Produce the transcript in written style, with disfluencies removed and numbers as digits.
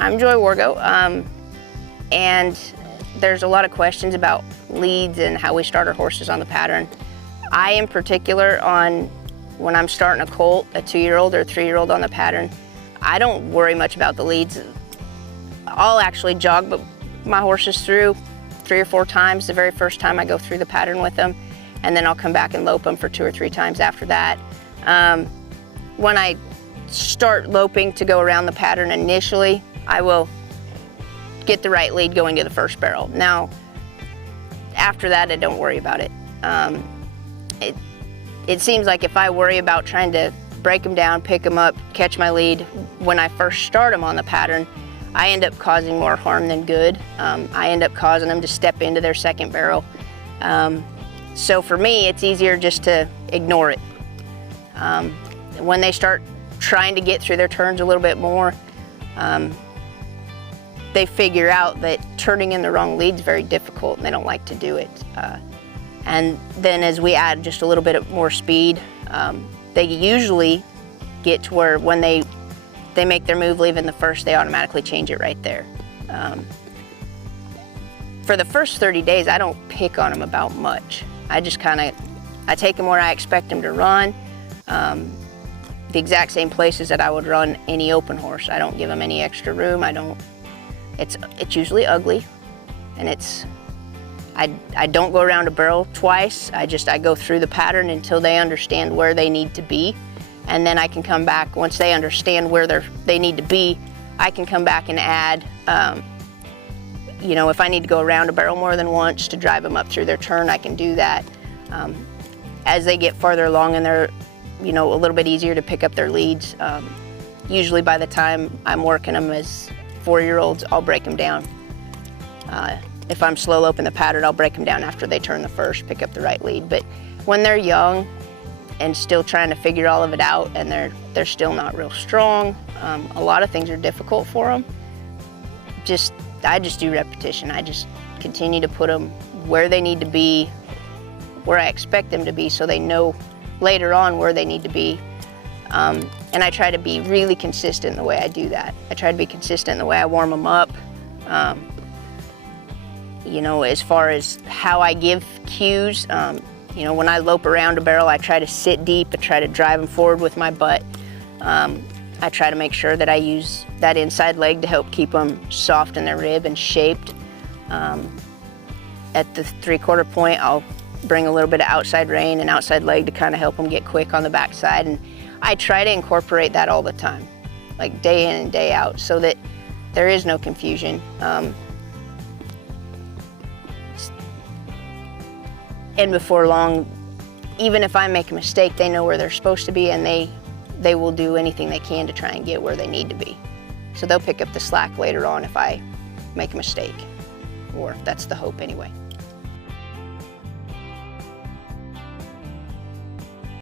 I'm Joy Wargo, and there's a lot of questions about leads and how we start our horses on the pattern. I, in particular, when I'm starting a colt, a 2-year-old or a 3-year-old on the pattern, I don't worry much about the leads. I'll actually jog my horses through 3 or 4 times the very first time I go through the pattern with them, and then I'll come back and lope them for 2 or 3 times after that. When I start loping to go around the pattern initially, I will get the right lead going to the first barrel. Now, after that, I don't worry about it. It seems like if I worry about trying to break them down, pick them up, catch my lead, when I first start them on the pattern, I end up causing more harm than good. I end up causing them to step into their second barrel. So for me, it's easier just to ignore it. When they start trying to get through their turns a little bit more, they figure out that turning in the wrong lead is very difficult, and they don't like to do it. And then as we add just a little bit more speed, they usually get to where when they make their move leaving the first, they automatically change it right there. For the first 30 days, I don't pick on them about much. I just I take them where I expect them to run, the exact same places that I would run any open horse. I don't give them any extra room. It's usually ugly, and I don't go around a barrel twice. I go through the pattern until they understand where they need to be, and then I can come back. Once they understand where they need to be, I can come back and add, you know, if I need to go around a barrel more than once to drive them up through their turn, I can do that. As they get farther along and they're, you know, a little bit easier to pick up their leads, usually by the time I'm working them as 4-year-olds, I'll break them down. If I'm slow loping the pattern, I'll break them down after they turn the first, pick up the right lead. But when they're young and still trying to figure all of it out, and they're still not real strong, a lot of things are difficult for them. I just do repetition. I just continue to put them where they need to be, where I expect them to be, so they know later on where they need to be. And I try to be really consistent in the way I do that. I try to be consistent in the way I warm them up. You know, as far as how I give cues, you know, when I lope around a barrel, I try to sit deep. I try to drive them forward with my butt. I try to make sure that I use that inside leg to help keep them soft in their rib and shaped. At the 3/4 point, I'll bring a little bit of outside rein and outside leg to kind of help them get quick on the backside. And I try to incorporate that all the time, like day in and day out, so that there is no confusion. And before long, even if I make a mistake, they know where they're supposed to be, and they will do anything they can to try and get where they need to be. So they'll pick up the slack later on if I make a mistake, or that's the hope anyway.